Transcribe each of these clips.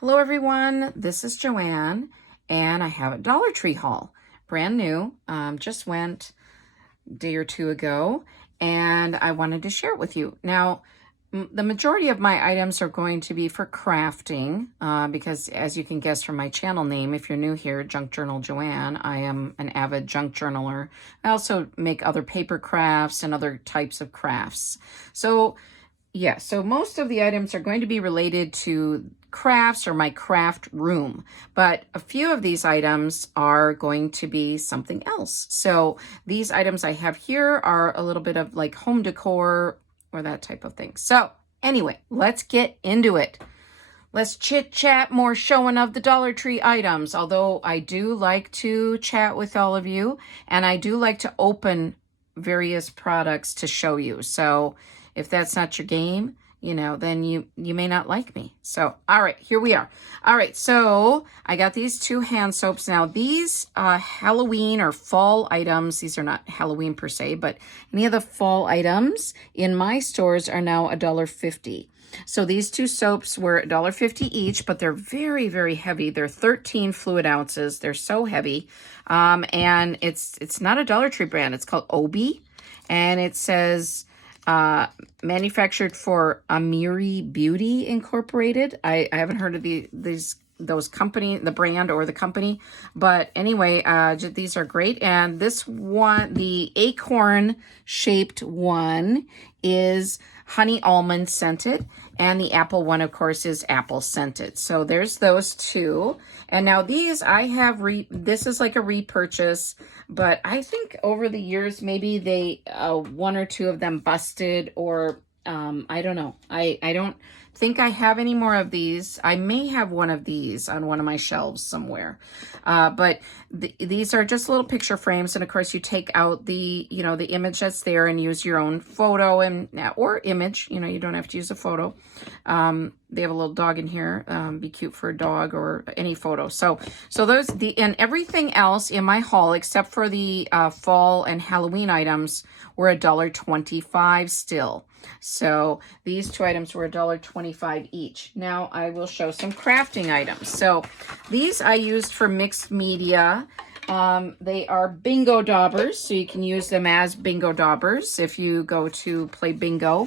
Hello everyone, this is Joanne and I have a Dollar Tree haul. Brand new, just went a day or two ago and I wanted to share it with you. Now, the majority of my items are going to be for crafting because as you can guess from my channel name, if you're new here, Junk Journal Joanne, I am an avid junk journaler. I also make other paper crafts and other types of crafts. So most of the items are going to be related to crafts or my craft room, but a few of these items are going to be something else. So these items I have here are a little bit of like home decor or that type of thing. So anyway, let's get into it. Let's chit chat more showing of the Dollar Tree items, although I do like to chat with all of you and I do like to open various products to show you. So if that's not your game, you know, then you may not like me. So, all right, here we are. All right, so I got these two hand soaps. Now, these Halloween or fall items, these are not Halloween per se, but any of the fall items in my stores are now $1.50. So these two soaps were $1.50 each, but they're very, very heavy. They're 13 fluid ounces. They're so heavy. And it's not a Dollar Tree brand. It's called Obi, and it says manufactured for Amiri Beauty Incorporated. I haven't heard of those company, the brand or the company, but anyway, these are great. And this one, the acorn shaped one, is honey almond scented, and the apple one, of course, is apple scented. So there's those two. And now these I have this is like a repurchase, but I think over the years maybe they one or two of them busted, or I don't know. I don't think I have any more of these. I may have one of these on one of my shelves somewhere. But these are just little picture frames, and of course you take out the, you know, the image that's there and use your own photo and or image. You know, you don't have to use a photo. They have a little dog in here. Be cute for a dog or any photo. So those and everything else in my haul except for the fall and Halloween items were $1.25 still. So these two items were $1.25 each. Now I will show some crafting items. So these I used for mixed media. They are bingo daubers, so you can use them as bingo daubers if you go to play bingo.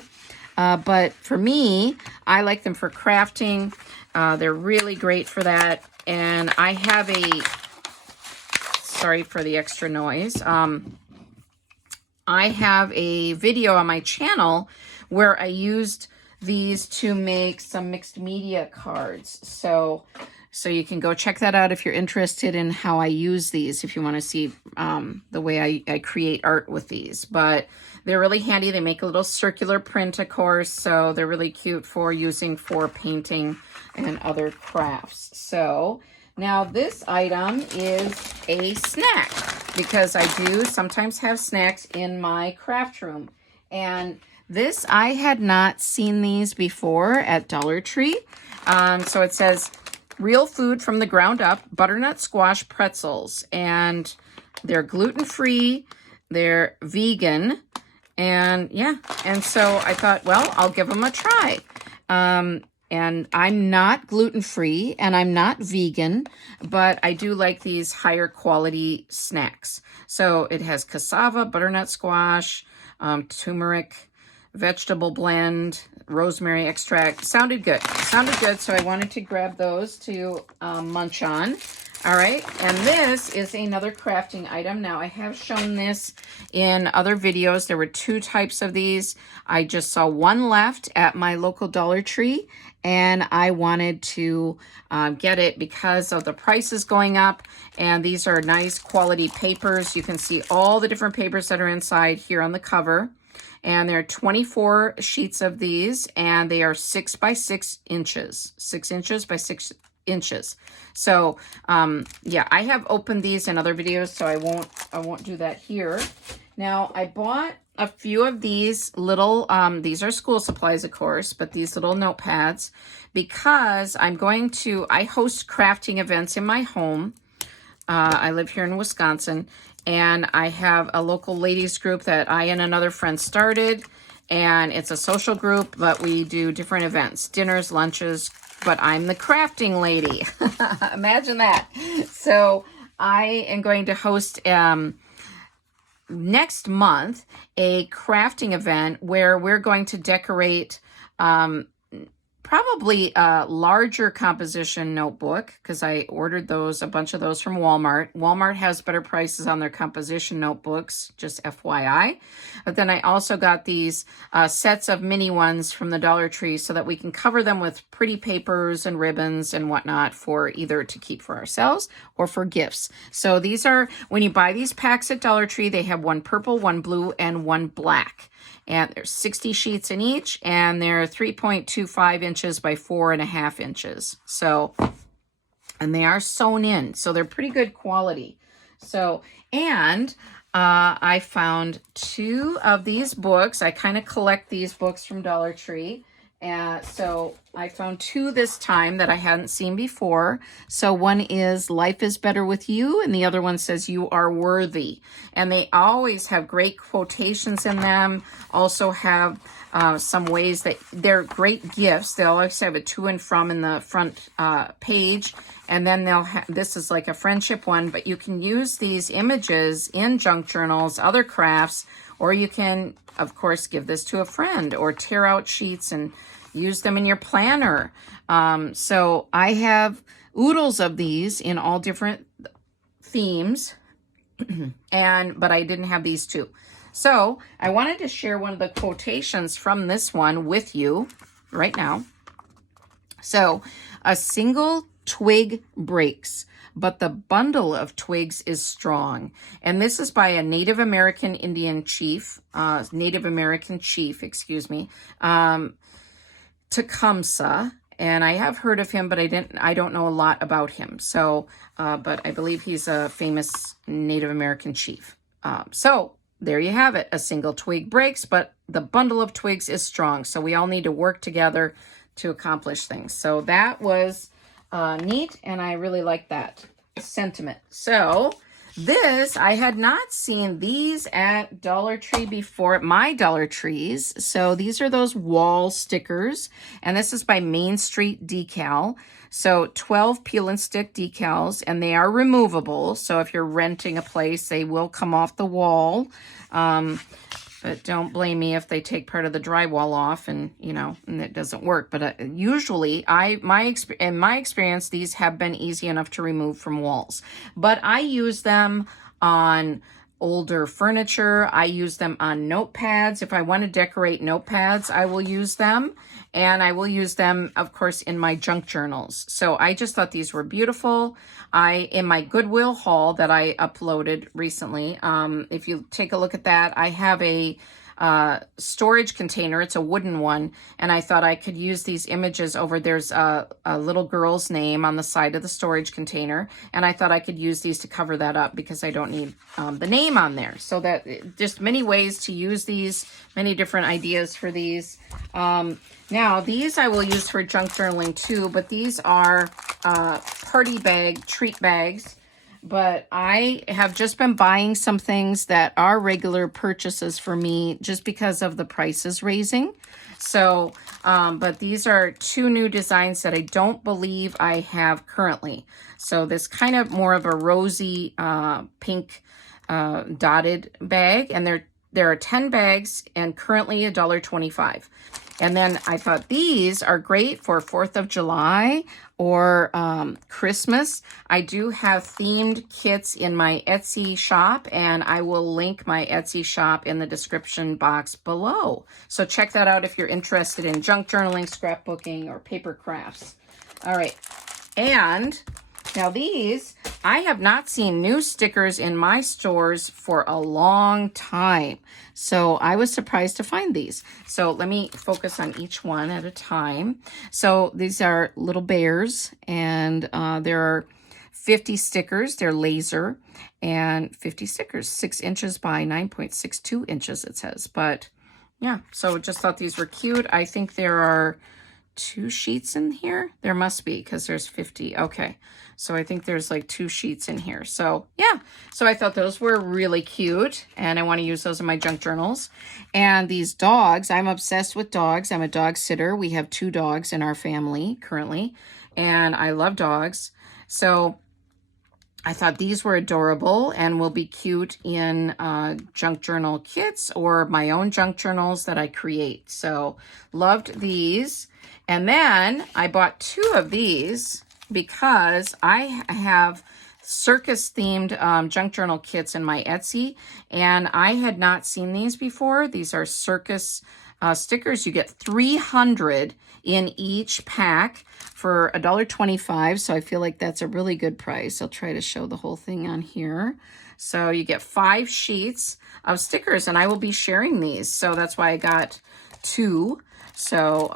But for me, I like them for crafting. They're really great for that. And I have sorry for the extra noise. I have a video on my channel where I used these to make some mixed media cards. So you can go check that out if you're interested in how I use these, if you want to see the way I create art with these. But they're really handy. They make a little circular print, of course, so they're really cute for using for painting and other crafts. So now this item is a snack, because I do sometimes have snacks in my craft room. And this, I had not seen these before at Dollar Tree. So it says real food from the ground up, butternut squash pretzels. And they're gluten-free, they're vegan, and yeah. And so I thought, well, I'll give them a try. And I'm not gluten-free and I'm not vegan, but I do like these higher quality snacks. So it has cassava, butternut squash, turmeric, vegetable blend, rosemary extract. Sounded good. So I wanted to grab those to munch on. All right, and this is another crafting item. Now, I have shown this in other videos. There were two types of these. I just saw one left at my local Dollar Tree, and I wanted to get it because of the prices going up. And these are nice quality papers. You can see all the different papers that are inside here on the cover. And there are 24 sheets of these, and they are 6 by 6 inches. 6 inches by 6 inches. So yeah, I have opened these in other videos, so I won't do that here. Now I bought a few of these little these are school supplies, of course, but these little notepads, because I host crafting events in my home. I live here in Wisconsin, and I have a local ladies group that I and another friend started, and it's a social group, but we do different events, dinners, lunches, but I'm the crafting lady. Imagine that. So I am going to host next month a crafting event where we're going to decorate probably a larger composition notebook, because I ordered a bunch of those from Walmart. Walmart has better prices on their composition notebooks, just FYI. But then I also got these sets of mini ones from the Dollar Tree so that we can cover them with pretty papers and ribbons and whatnot for either to keep for ourselves or for gifts. So these are, when you buy these packs at Dollar Tree, they have one purple, one blue, and one black. And there's 60 sheets in each, and they're 3.25 inches by 4.5 inches. So, and they are sewn in, so they're pretty good quality. So, and I found 2 of these books. I kind of collect these books from Dollar Tree. So I found 2 this time that I hadn't seen before. So one is Life is Better with You, and the other one says You Are Worthy. And they always have great quotations in them. Also have some ways that they're great gifts. They'll always have a to and from in the front page. And then they'll have, this is like a friendship one, but you can use these images in junk journals, other crafts, or you can, of course, give this to a friend or tear out sheets and use them in your planner. So I have oodles of these in all different themes, but I didn't have these 2. So I wanted to share one of the quotations from this one with you right now. So, a single twig breaks, but the bundle of twigs is strong. And this is by a Native American chief, Tecumseh. And I have heard of him, but I don't know a lot about him. So, but I believe he's a famous Native American chief. So there you have it. A single twig breaks, but the bundle of twigs is strong. So we all need to work together to accomplish things. So that was neat, and I really like that sentiment. So this, I had not seen these at Dollar Tree before, at my Dollar Trees. So these are those wall stickers, and this is by Main Street Decal. So 12 peel and stick decals, and they are removable. So if you're renting a place, they will come off the wall. But don't blame me if they take part of the drywall off and, and it doesn't work. But usually, in my experience, these have been easy enough to remove from walls. But I use them on older furniture. I use them on notepads. If I want to decorate notepads, I will use them. And I will use them, of course, in my junk journals. So I just thought these were beautiful. In my Goodwill haul that I uploaded recently, if you take a look at that, I have a storage container. It's a wooden one, and I thought I could use these images over. There's a little girl's name on the side of the storage container, and I thought I could use these to cover that up because I don't need the name on there. So that just many ways to use these, many different ideas for these. Now, these I will use for junk journaling too, but these are party bag, treat bags. But I have just been buying some things that are regular purchases for me just because of the prices raising. So, but these are 2 new designs that I don't believe I have currently. So this kind of more of a rosy pink dotted bag, and there are 10 bags and currently $1.25. And then I thought these are great for 4th of July or Christmas. I do have themed kits in my Etsy shop, and I will link my Etsy shop in the description box below. So check that out if you're interested in junk journaling, scrapbooking, or paper crafts. All right. And now these, I have not seen new stickers in my stores for a long time. So I was surprised to find these. So let me focus on each one at a time. So these are little bears, and there are 50 stickers. They're laser, and 50 stickers, 6 inches by 9.62 inches, it says. But yeah, so just thought these were cute. I think there are 2 sheets in here. There must be, because there's 50. Okay, so I think there's like 2 sheets in here. So yeah, so I thought those were really cute, and I want to use those in my junk journals. And these dogs, I'm obsessed with dogs. I'm a dog sitter. We have 2 dogs in our family currently, and I love dogs. So I thought these were adorable and will be cute in junk journal kits or my own junk journals that I create. So loved these. And then I bought 2 of these because I have circus themed junk journal kits in my Etsy, and I had not seen these before. These are circus stickers. You get 300 in each pack for $1.25, so I feel like that's a really good price. I'll try to show the whole thing on here. So you get 5 sheets of stickers, and I will be sharing these, so that's why I got 2. So,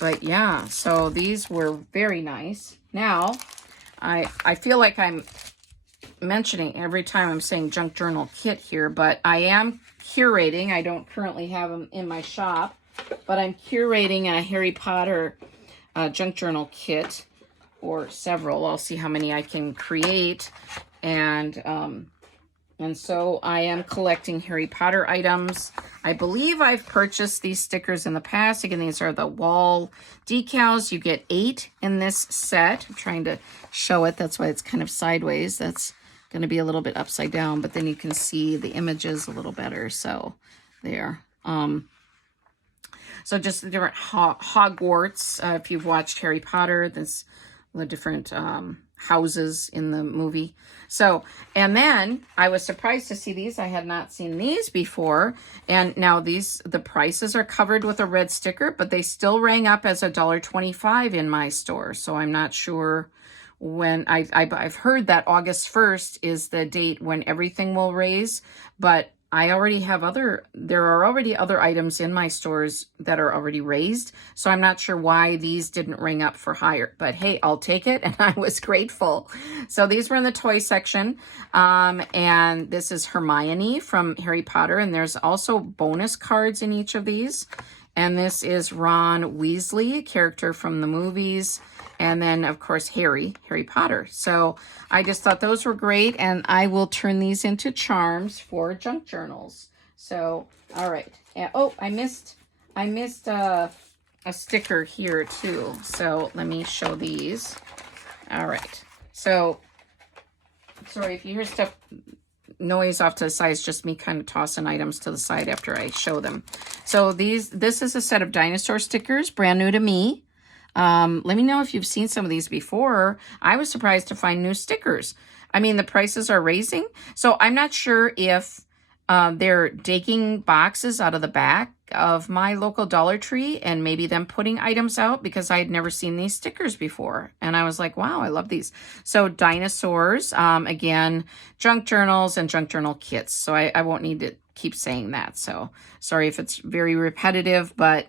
but yeah, so these were very nice. Now, I feel like I'm mentioning every time I'm saying junk journal kit here, but I am curating. I don't currently have them in my shop, but I'm curating a Harry Potter junk journal kit, or several. I'll see how many I can create, and so I am collecting Harry Potter items. I believe I've purchased these stickers in the past. Again, these are the wall decals. You get 8 in this set. I'm trying to show it. That's why it's kind of sideways. That's going to be a little bit upside down, but then you can see the images a little better. So there. So just the different Hogwarts. If you've watched Harry Potter, the different houses in the movie. So, and then I was surprised to see these. I had not seen these before. And now the prices are covered with a red sticker, but they still rang up as $1.25 in my store. So I'm not sure when. I've heard that August 1st is the date when everything will raise, but I already have there are already other items in my stores that are already raised, so I'm not sure why these didn't ring up for higher, but hey, I'll take it, and I was grateful. So these were in the toy section, and this is Hermione from Harry Potter, and there's also bonus cards in each of these, and this is Ron Weasley, a character from the movies, and then, of course, Harry Potter. So I just thought those were great, and I will turn these into charms for junk journals. So, all right. Oh, I missed a sticker here, too. So let me show these. All right. So, sorry if you hear stuff, noise off to the side. It's just me kind of tossing items to the side after I show them. So this is a set of dinosaur stickers, brand new to me. Let me know if you've seen some of these before. I was surprised to find new stickers. I mean, the prices are raising. So I'm not sure if they're taking boxes out of the back of my local Dollar Tree and maybe them putting items out, because I had never seen these stickers before. And I was like, wow, I love these. So dinosaurs, again, junk journals and junk journal kits. So I won't need to keep saying that. So sorry if it's very repetitive, but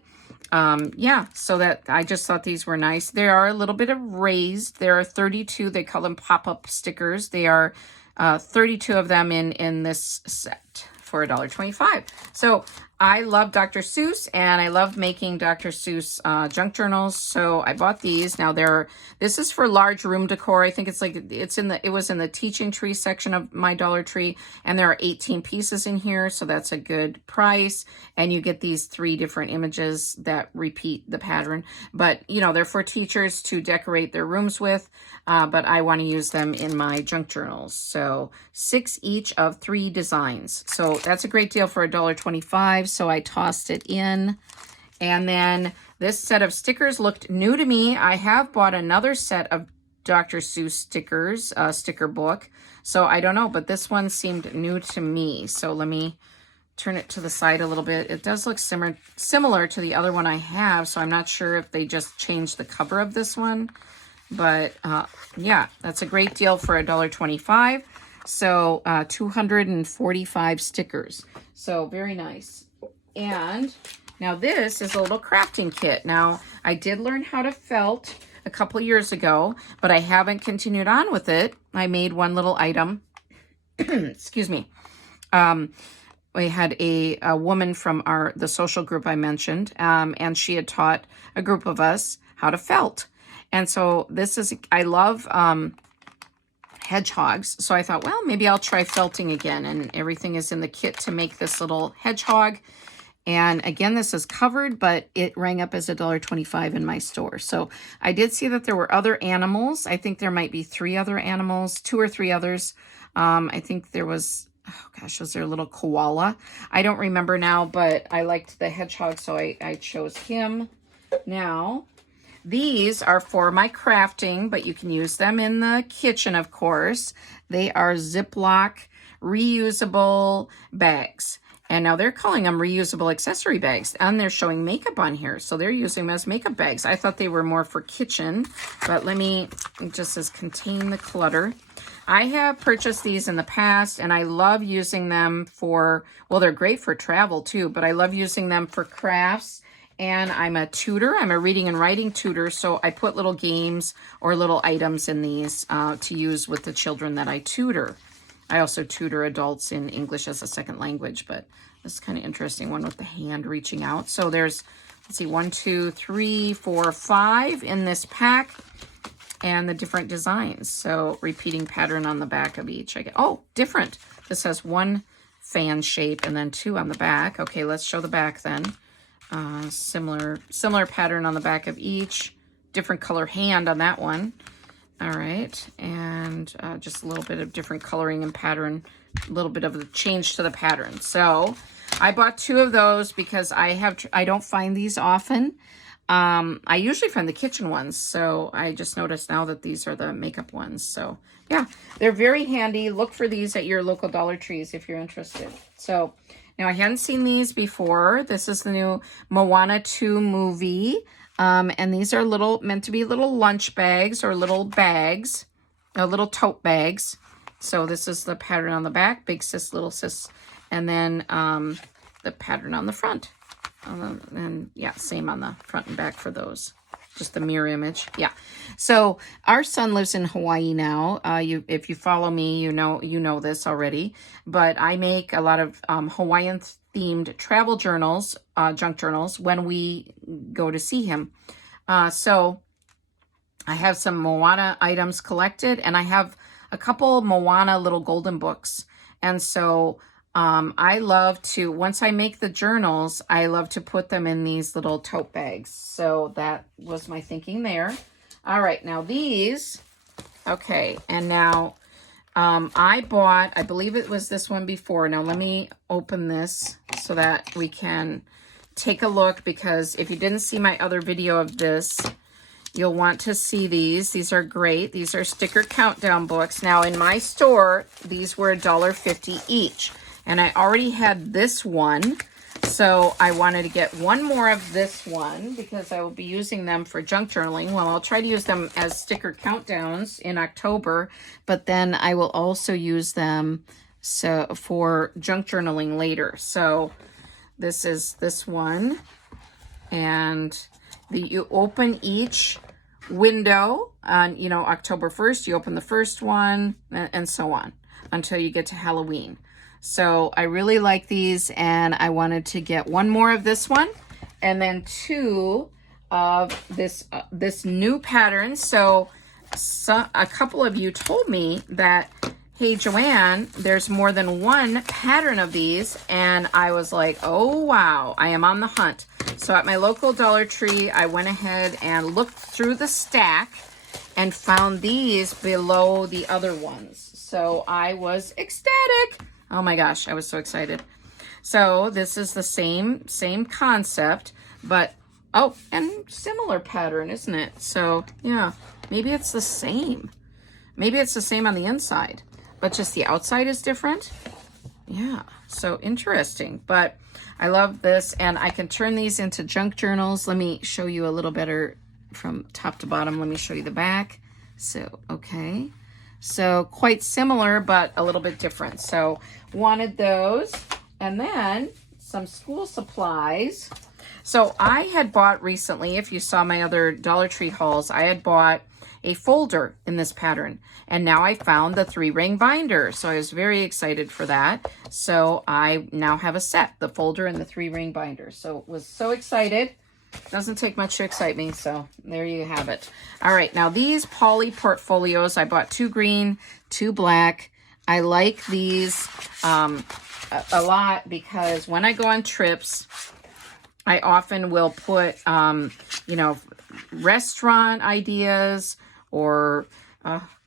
yeah, so that I just thought these were nice. They are a little bit of raised. There are 32, they call them pop-up stickers. They are 32 of them in this set for $1.25. So I love Dr. Seuss, and I love making Dr. Seuss junk journals. So I bought these. Now this is for large room decor. I think it's like it was in the teaching tree section of my Dollar Tree, and there are 18 pieces in here, so that's a good price. And you get these 3 different images that repeat the pattern. But you know, they're for teachers to decorate their rooms with. But I want to use them in my junk journals. So 6 each of 3 designs. So that's a great deal for $1.25. So I tossed it in. And then this set of stickers looked new to me. I have bought another set of Dr. Seuss stickers, sticker book. So I don't know, but this one seemed new to me. So let me turn it to the side a little bit. It does look similar to the other one I have. So I'm not sure if they just changed the cover of this one. But yeah, that's a great deal for $1.25. So 245 stickers. So very nice. And now this is a little crafting kit. Now, I did learn how to felt a couple years ago, but I haven't continued on with it. I made one little item. Excuse me. We had a woman from the social group I mentioned, and she had taught a group of us how to felt. And so this is, I love hedgehogs. So I thought, well, maybe I'll try felting again. And everything is in the kit to make this little hedgehog. And again, this is covered, but it rang up as $1.25 in my store. So I did see that there were other animals. I think there might be 3 other animals, 2 or 3 others. I think there was, oh gosh, was there a little koala? I don't remember now, but I liked the hedgehog, so I chose him. Now, these are for my crafting, but you can use them in the kitchen, of course. They are Ziploc reusable bags. And now they're calling them reusable accessory bags, and they're showing makeup on here. So they're using them as makeup bags. I thought they were more for kitchen, but let me, it just says contain the clutter. I have purchased these in the past, and I love using them for, well, they're great for travel too, but I love using them for crafts. And I'm a tutor. I'm a reading and writing tutor, so I put little games or little items in these to use with the children that I tutor. I also tutor adults in English as a second language, but this is kind of interesting, one with the hand reaching out. So there's, let's see, 1, 2, 3, 4, 5 in this pack, and the different designs. So repeating pattern on the back of each. I get, oh, different. This has 1 fan shape and then 2 on the back. Okay, let's show the back then. Similar pattern on the back of each. Different color hand on that one. All right, and just a little bit of different coloring and pattern, a little bit of a change to the pattern. So I bought 2 of those because I don't find these often. I usually find the kitchen ones, so I just noticed now that these are the makeup ones. So yeah, they're very handy. Look for these at your local Dollar Trees if you're interested. So now I hadn't seen these before. This is the new Moana 2 movie. And these are meant to be little lunch bags or little bags, little tote bags. So this is the pattern on the back, big sis, little sis, and then the pattern on the front. And yeah, same on the front and back for those. Just the mirror image. Yeah. So our son lives in Hawaii now. If you follow me, you know this already. But I make a lot of Hawaiian themed travel journals, junk journals, when we go to see him. So I have some Moana items collected, and I have a couple Moana little golden books. And so I love to, once I make the journals, I love to put them in these little tote bags. So that was my thinking there. All right, now these, okay, and now I bought, I believe it was this one before. Now let me open this so that we can take a look, because if you didn't see my other video of this, you'll want to see these. These are great. These are sticker countdown books. Now in my store, these were $1.50 each. And I already had this one, so I wanted to get one more of this one because I will be using them for junk journaling. Well, I'll try to use them as sticker countdowns in October, but then I will also use them for junk journaling later. So this is this one, and you open each window on, October 1st, you open the first one, and so on until you get to Halloween. So I really like these, and I wanted to get one more of this one, and then 2 of this new pattern. So a couple of you told me that, hey, Joanne, there's more than one pattern of these, and I was like, oh, wow, I am on the hunt. So at my local Dollar Tree, I went ahead and looked through the stack and found these below the other ones. So I was ecstatic. Oh my gosh, I was so excited. So this is the same concept, but, oh, and similar pattern, isn't it? So yeah, maybe it's the same. Maybe it's the same on the inside, but just the outside is different. Yeah, so interesting. But I love this, and I can turn these into junk journals. Let me show you a little better from top to bottom. Let me show you the back. So, okay. So quite similar, but a little bit different. So wanted those. And then some school supplies. So I had bought recently, if you saw my other Dollar Tree hauls, I had bought a folder in this pattern. And now I found the 3-ring binder. So I was very excited for that. So I now have a set, the folder and the 3-ring binder. So was so excited. Doesn't take much to excite me, so there you have it. All right, now these poly portfolios, I bought 2 green, 2 black. I like these a lot because when I go on trips, I often will put, you know, restaurant ideas or,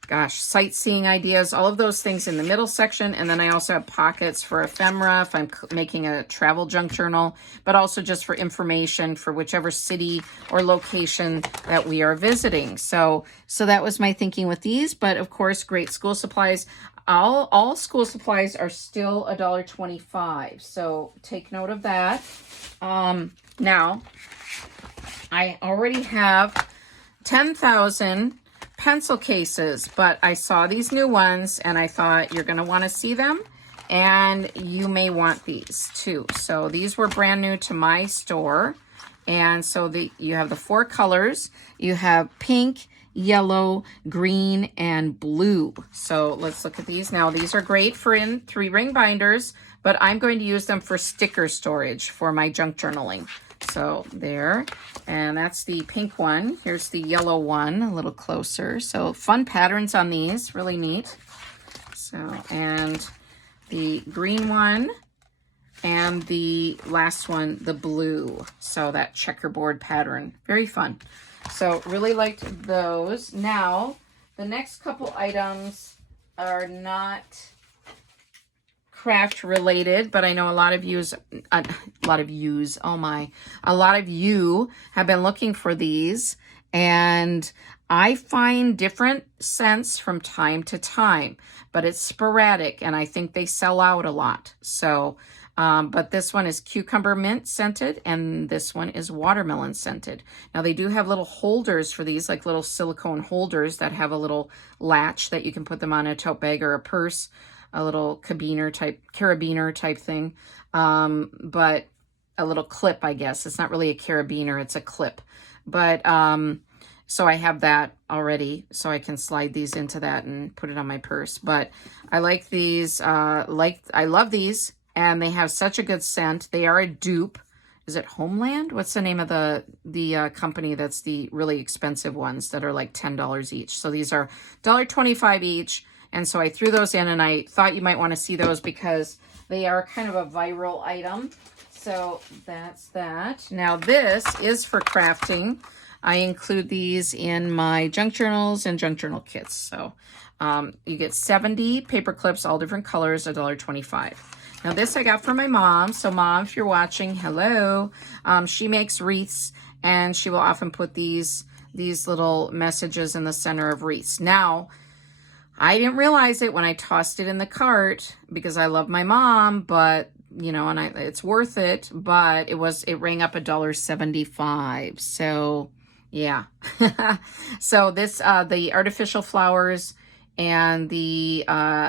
gosh, sightseeing ideas, all of those things in the middle section. And then I also have pockets for ephemera if I'm making a travel junk journal, but also just for information for whichever city or location that we are visiting. So that was my thinking with these, but of course, great school supplies. All school supplies are still $1.25. So take note of that. Now, I already have 10,000 pencil cases, but I saw these new ones and I thought you're going to want to see them and you may want these too. So these were brand new to my store. And so you have the 4 colors. You have pink, yellow, green, and blue. So let's look at these. Now these are great for in 3-ring binders, but I'm going to use them for sticker storage for my junk journaling. So there, and that's the pink one. Here's the yellow one, a little closer. So fun patterns on these, really neat. So, and the green one, and the last one, the blue. So that checkerboard pattern, very fun. So really liked those. Now, the next couple items are not craft related, but I know a lot of you have been looking for these, and I find different scents from time to time, but it's sporadic and I think they sell out a lot. So but this one is cucumber mint scented and this one is watermelon scented. Now they do have little holders for these, like little silicone holders that have a little latch that you can put them on a tote bag or a purse, a little carabiner type thing, but a little clip, I guess. It's not really a carabiner, it's a clip. But so I have that already, so I can slide these into that and put it on my purse. But I like these, I love these, and they have such a good scent. They are a dupe. Is it Homeland? What's the name of the company that's the really expensive ones that are like $10 each? So these are $1.25 each. And so I threw those in and I thought you might want to see those because they are kind of a viral item. So that's that. Now this is for crafting. I include these in my junk journals and junk journal kits. So you get 70 paper clips, all different colors, $1.25. Now this I got from my mom. So Mom, if you're watching, hello. She makes wreaths and she will often put these little messages in the center of wreaths. Now, I didn't realize it when I tossed it in the cart because I love my mom, but you know, and it's worth it, but it rang up $1.75. So yeah. So this, the artificial flowers and the,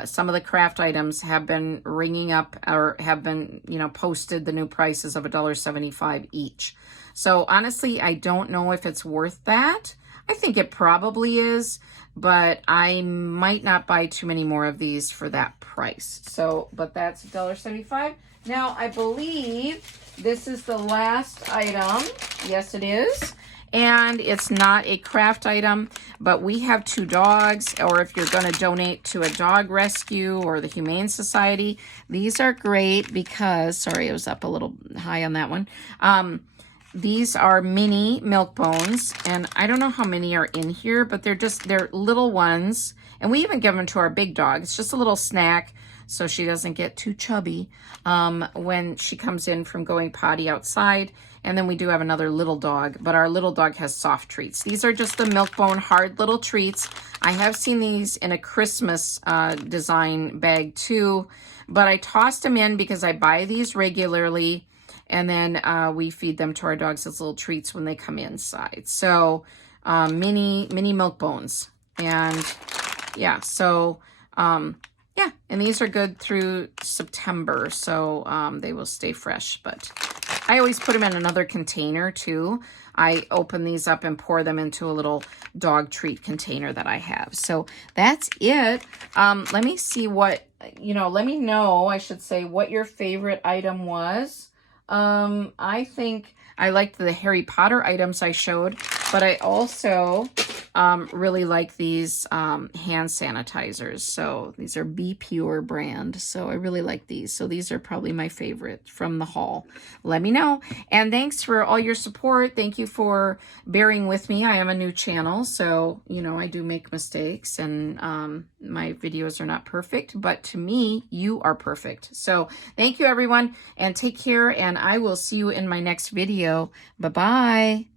some of the craft items have been ringing up or have been, you know, posted the new prices of $1.75 each. So honestly, I don't know if it's worth that. I think it probably is, but I might not buy too many more of these for that price. So, but that's $1.75. Now, I believe this is the last item. Yes, it is. And it's not a craft item, but we have 2 dogs, or if you're going to donate to a dog rescue or the Humane Society, these are great because, sorry, it was up a little high on that one. These are mini milk bones, and I don't know how many are in here, but they're little ones, and we even give them to our big dog. It's just a little snack so she doesn't get too chubby when she comes in from going potty outside. And then we do have another little dog, but our little dog has soft treats. These are just the milk bone hard little treats. I have seen these in a Christmas design bag too, but I tossed them in because I buy these regularly. And then we feed them to our dogs as little treats when they come inside. So mini milk bones. And yeah, so yeah, and these are good through September. So they will stay fresh. But I always put them in another container too. I open these up and pour them into a little dog treat container that I have. So that's it. Let me see what, let me know, I should say, what your favorite item was. I think I liked the Harry Potter items I showed, but I also really like these hand sanitizers. So these are Be Pure brand. So I really like these. So these are probably my favorite from the haul. Let me know. And thanks for all your support. Thank you for bearing with me. I am a new channel, so, you know, I do make mistakes, and my videos are not perfect, but to me, you are perfect. So thank you, everyone, and take care, and I will see you in my next video. Bye-bye.